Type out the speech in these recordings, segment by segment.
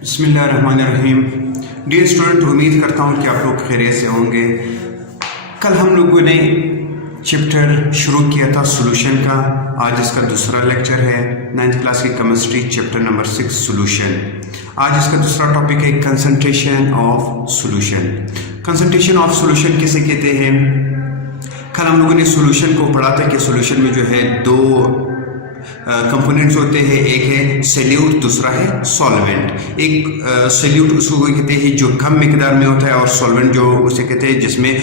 बिस्मिल्लाहिर्रहमानिर्रहीम। Dear student, उम्मीद करता हूँ कि आप लोग खैरियत से होंगे। कल हम लोगों ने चैप्टर शुरू किया था सॉल्यूशन का। आज इसका दूसरा लेक्चर है 9th क्लास की केमिस्ट्री, चैप्टर नंबर 6 सॉल्यूशन। आज इसका दूसरा टॉपिक है concentration of solution. Concentration of solution किसे कहते हैं? कल हम लोगों ने सॉल्यूशन को पढ़ा था कि सॉल्यूशन में जो है दो कंपोनेंट्स होते हैं, एक है सॉल्यूट, दूसरा है सॉल्वेंट। एक सॉल्यूट उसको कहते हैं जो कम मिकदार में होता है, और सॉल्वेंट जो उसे कहते हैं जिसमें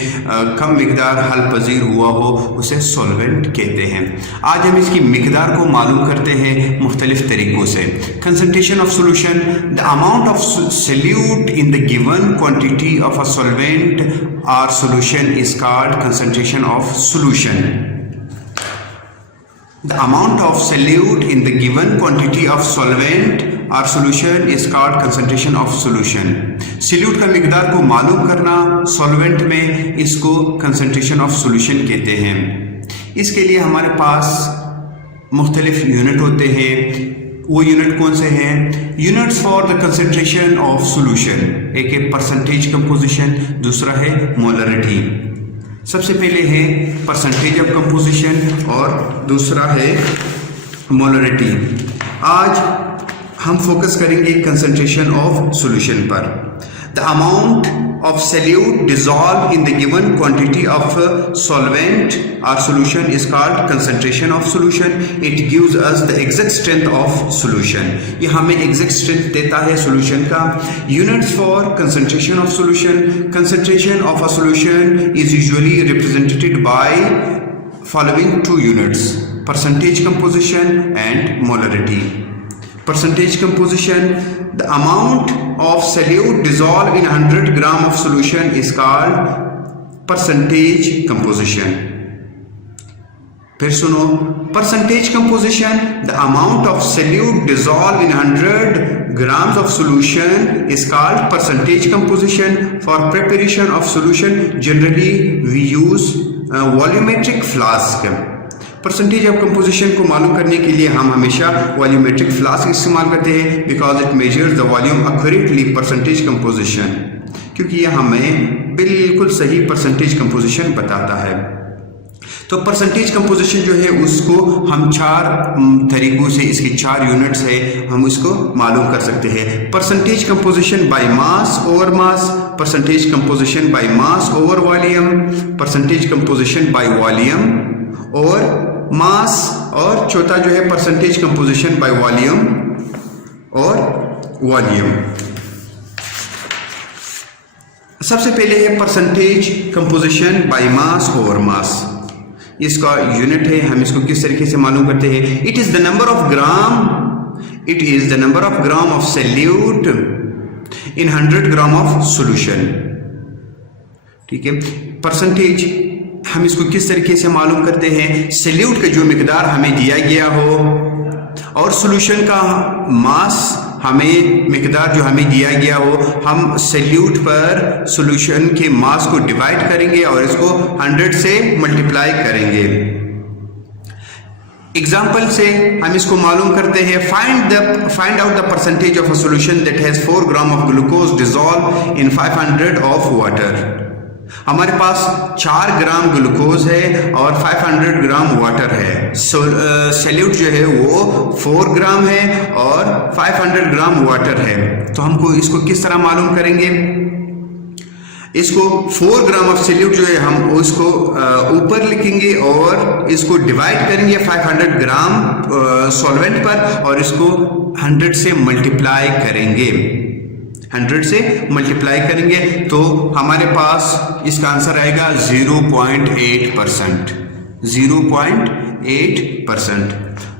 कम मिकदार हल पजीर हुआ हो, उसे सॉल्वेंट कहते हैं। आज हम इसकी मिकदार को मालूम करते हैं मुख्तलिफ तरीक़ों से। Concentration of solution, the amount of solute in the given quantity of a solvent और solution is called concentration of solution. The amount of solute in the given quantity of solvent or solution is called concentration of solution. solute का मिकदार को मालूम करना solvent में, इसको concentration of solution कहते हैं। इसके लिए हमारे पास मुख्तलिफ यूनिट होते हैं। वो यूनिट कौन से हैं? Units for the concentration of solution, एक है परसेंटेज कंपोजिशन, दूसरा है मोलरिटी। सबसे पहले है परसेंटेज ऑफ कंपोजिशन और दूसरा है मोलरिटी। आज हम फोकस करेंगे कंसंट्रेशन ऑफ सॉल्यूशन पर। The amount of solute dissolve in the given quantity of solvent और solution is called concentration of solution. It gives us the exact strength of solution. ये हमें एग्जैक्ट स्ट्रेंथ देता है solution का। Units for concentration of solution, concentration of a solution is usually represented by following two units: percentage composition and molarity. Percentage composition, the amount of solute dissolved in 100 gram of solution is called percentage composition. फिर सुनो, percentage composition, the amount of solute dissolved in 100 grams of solution is called percentage composition. For preparation of solution, generally we use volumetric flask. Percentage of composition को मालूम करने के लिए हम हमेशा volumetric flask इस्तेमाल करते हैं, because it measures the volume accurately percentage composition, क्योंकि यह हमें बिल्कुल सही परसेंटेज कंपोजिशन बताता है। तो परसेंटेज कंपोजिशन जो है उसको हम चार तरीकों से, इसके चार यूनिट्स है, हम इसको मालूम कर सकते हैं। Percentage composition by mass over mass, percentage composition by mass over volume, percentage composition by volume और मास, और चौथा जो है परसेंटेज कंपोजिशन बाय वॉल्यूम और वॉल्यूम। सबसे पहले है percentage composition by mass over mass. इसका यूनिट है, हम इसको किस तरीके से मालूम करते हैं? It is the number of gram of solute in 100 gram of solution. ठीक है, परसेंटेज हम इसको किस तरीके से मालूम करते हैं? सॉल्यूट का जो मिकदार हमें दिया गया हो और सॉल्यूशन का मास हमें मिकदार जो हमें दिया गया हो, हम सॉल्यूट पर सॉल्यूशन के मास को डिवाइड करेंगे और इसको 100 से मल्टीप्लाई करेंगे। एग्जाम्पल से हम इसको मालूम करते हैं। Find out the percentage of a solution that has 4 gram of glucose dissolve in 500 of water. हमारे पास 4 ग्राम ग्लूकोज है और 500 ग्राम वाटर है। सॉल्यूट जो है वो 4 ग्राम है और 500 ग्राम वाटर है। तो हमको इसको किस तरह मालूम करेंगे? इसको 4 ग्राम ऑफ सॉल्यूट जो है हम उसको ऊपर लिखेंगे और इसको डिवाइड करेंगे 500 ग्राम सॉल्वेंट पर, और इसको 100 से मल्टीप्लाई करेंगे। 100 से मल्टीप्लाई करेंगे तो हमारे पास इसका आंसर आएगा 0.8%। 0.8%।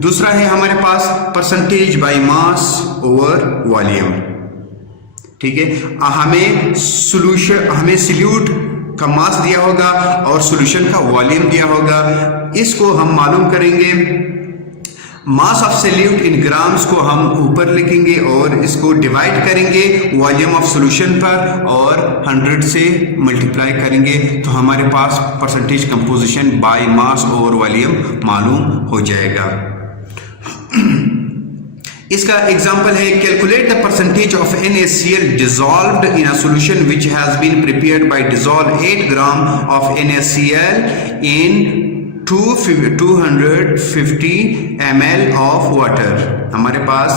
दूसरा है हमारे पास percentage by mass over volume. ठीक है, हमें सॉल्यूट का मास दिया होगा और सॉल्यूशन का वॉल्यूम दिया होगा। इसको हम मालूम करेंगे। Mass of solute in grams को हम ऊपर लिखेंगे और इसको डिवाइड करेंगे वॉल्यूम ऑफ सॉल्यूशन पर और 100 से मल्टीप्लाई करेंगे, तो हमारे पास percentage composition by mass over volume मालूम हो जाएगा। इसका एग्जाम्पल है, calculate the percentage of NaCl dissolved in a solution which has been prepared by dissolve 8 gram of NaCl in 250 ml of water. हमारे पास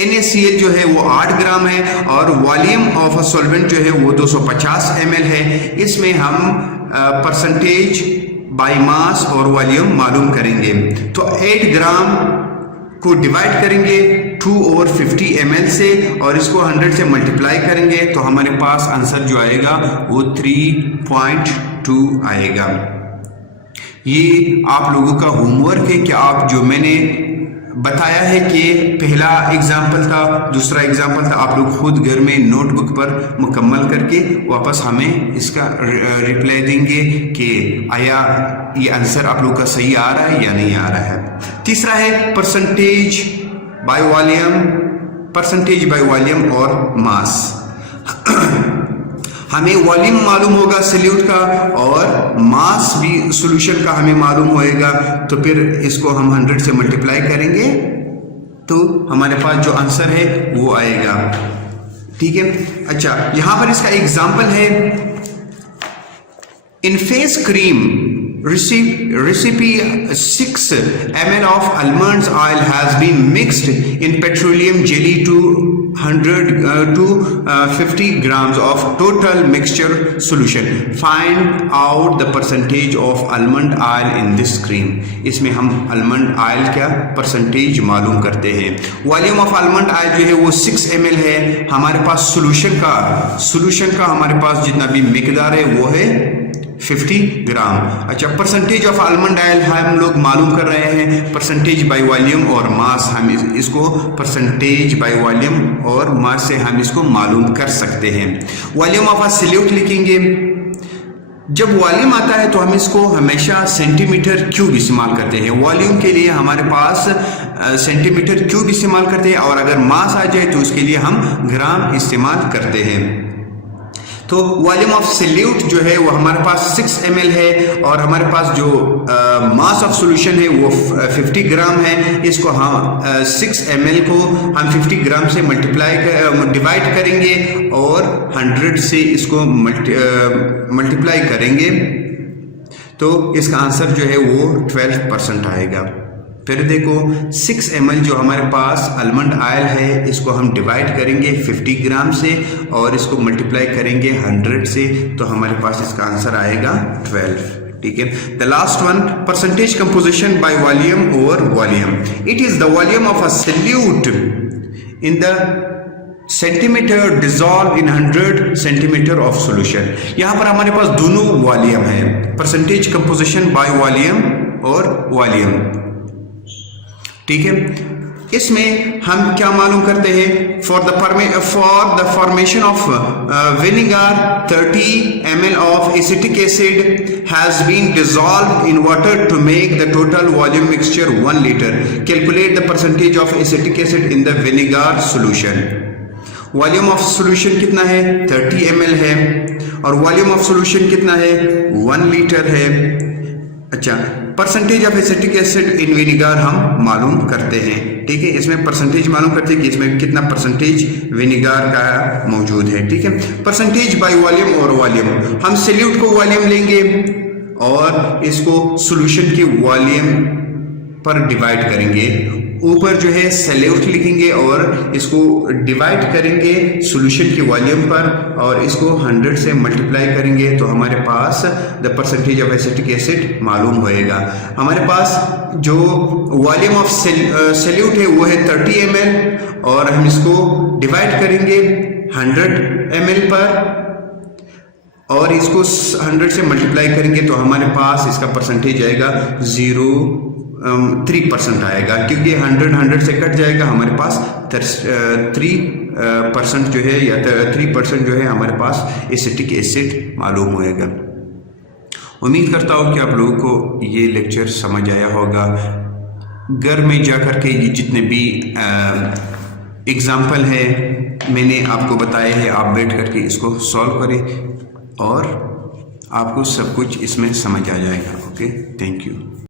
NaCl जो है वो 8 ग्राम है और वॉल्यूम ऑफ अ सॉल्वेंट जो है वो 250 ml है। इसमें हम परसेंटेज बाय मास और वॉल्यूम मालूम करेंगे। तो 8 ग्राम को डिवाइड करेंगे 2 और 50 ml से और इसको 100 से मल्टीप्लाई करेंगे तो हमारे पास आंसर जो आएगा वो 3.2 आएगा। ये आप लोगों का होमवर्क है कि आप जो मैंने बताया है कि पहला एग्जाम्पल था, दूसरा एग्जाम्पल था, आप लोग खुद घर में नोटबुक पर मुकम्मल करके वापस हमें इसका रिप्लाई देंगे कि आया ये आंसर आप लोग का सही आ रहा है या नहीं आ रहा है। तीसरा है परसेंटेज बाय वॉल्यूम और मास। हमें वॉल्यूम मालूम होगा सॉल्यूट का और मास भी सॉल्यूशन का हमें मालूम होएगा, तो फिर इसको हम 100 से मल्टीप्लाई करेंगे तो हमारे पास जो आंसर है वो आएगा। ठीक है, अच्छा यहां पर इसका एग्जांपल है, इन face cream recipe 6 ml of almond oil has been mixed in petroleum jelly to 50 grams of total mixture solution. Find out the percentage of almond oil in this cream. इसमें हम almond oil क्या percentage मालूम करते हैं। Volume of almond oil जो है वो 6 ml है। हमारे पास सॉल्यूशन का हमारे पास जितना भी मिकदार है वो है 50 ग्राम। अच्छा, परसेंटेज ऑफ आलमंड ऑयल हम लोग मालूम कर रहे हैं, परसेंटेज बाय वॉल्यूम और मास, हम इसको परसेंटेज बाय वॉल्यूम और मास से हम इसको मालूम कर सकते हैं। वॉल्यूम ऑफ अ सॉल्यूट लिखेंगे, जब वॉल्यूम आता है तो हम इसको हमेशा सेंटीमीटर क्यूब इस्तेमाल करते हैं। वॉल्यूम के लिए हमारे पास सेंटीमीटर क्यूब इस्तेमाल करते हैं और अगर मास आ जाए तो उसके लिए हम ग्राम इस्तेमाल करते हैं। तो वॉल्यूम ऑफ सॉल्यूट जो है वो हमारे पास 6 ml है और हमारे पास जो मास ऑफ सॉल्यूशन है वो 50 ग्राम है। इसको हम 6 ml को हम 50 ग्राम से डिवाइड करेंगे और 100 से इसको मल्टीप्लाई करेंगे तो इसका आंसर जो है वो 12% आएगा। फिर देखो 6 ml जो हमारे पास आलमंड ऑयल है इसको हम डिवाइड करेंगे 50 ग्राम से और इसको मल्टीप्लाई करेंगे 100 से तो हमारे पास इसका आंसर आएगा 12। ठीक है, the last one, percentage composition by volume और volume. It is the volume of a solute in the centimetre dissolve in 100 centimetre of solution. यहाँ पर हमारे पास दोनों वॉल्यूम है, परसेंटेज कंपोजिशन बाय वॉल्यूम और वॉल्यूम। ठीक है, इसमें हम क्या मालूम करते हैं, for the formation of vinegar 30 ml of acetic acid has been dissolve in water to make the total volume mixture 1 litre. Calculate the percentage of acetic acid in the vinegar solution. Volume of solution कितना है, 30 ml है और volume of solution कितना है, 1 litre है। अच्छा, percentage of acetic acid in vinegar हम मालूम करते हैं। ठीक है, इसमें परसेंटेज मालूम करते हैं कि इसमें कितना परसेंटेज विनेगर का मौजूद है। ठीक है, परसेंटेज बाय वॉल्यूम और वॉल्यूम, हम सॉल्यूट को वॉल्यूम लेंगे और इसको सॉल्यूशन की वॉल्यूम पर डिवाइड करेंगे। ऊपर जो है सॉल्यूट लिखेंगे और इसको डिवाइड करेंगे सॉल्यूशन की वॉल्यूम पर और इसको 100 से मल्टीप्लाई करेंगे तो हमारे पास the percentage of acetic acid मालूम होएगा। हमारे पास जो वॉल्यूम ऑफ सॉल्यूट है वो है 30 ml और हम इसको डिवाइड करेंगे 100 ml पर और इसको 100 से मल्टीप्लाई करेंगे तो हमारे पास इसका परसेंटेज आएगा 3% आएगा, क्योंकि 100 से कट जाएगा, हमारे पास 3% जो है या 3% जो है हमारे पास एसिटिक एसिड मालूम होएगा। उम्मीद करता हूँ कि आप लोगों को ये लेक्चर समझ आया होगा। घर में जा कर के ये जितने भी एग्जाम्पल है मैंने आपको बताए हैं, आप बैठ करके इसको सॉल्व करें और आपको सब कुछ इसमें समझ आ जाएगा। Okay, thank you.